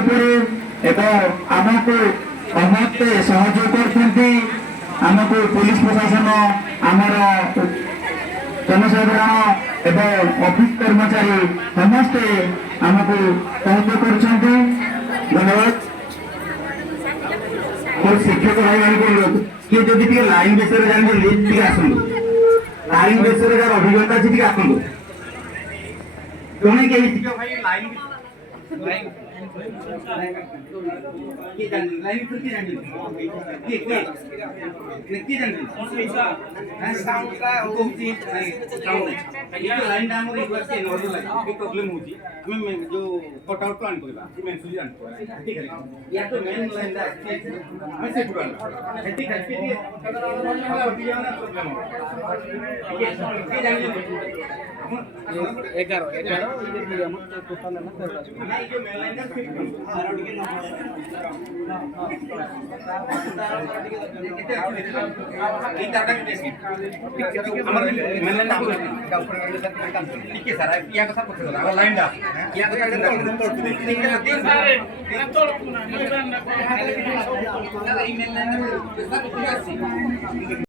উপরে এবং আমাকে সমস্তে সহযোগ করছেন। ଆମକୁ পুলিশ প্রশাসন আমার জনসাধারণ এবং অফিস কর্মচারী সমস্তে আমাকে সাহায্য করছেন। ধন্যবাদ। ମୋର ଶିକ୍ଷକ ଭାଇମାନଙ୍କୁ ଅନୁରୋଧ କିଏ ଯଦି ଟିକେ ଲାଇନ ବିଷୟରେ ଜାଣିଛନ୍ତି ଟିକେ ଆସନ୍ତୁ। ଲାଇନ ବିଷୟରେ ଯାହାର ଅଭିଜ୍ଞତା ଅଛି ଟିକେ ଆସନ୍ତୁ। ଜଣେ କେହି ଶିକ୍ଷକ ଭାଇ ଲାଇନ किए जान लाइन तो किए जान किए जान साउंड का होची साउंड ये लाइन डाम रे वर्ष से नॉर्मल लाइन एक प्रॉब्लम होची हमें जो कट आउट प्लान करबा मेन सुजी जान ठीक है या तो मेन लाइन दा हमें से पूरा ठीक है के लिए प्रॉब्लम ठीक है किए जान 11 ये हम टोटल ना नहीं जो मेन लाइन दा ठीक है सर या कथा पछो लाइन दा या कथा ठीक है तीन सर ई मेन लाइन दा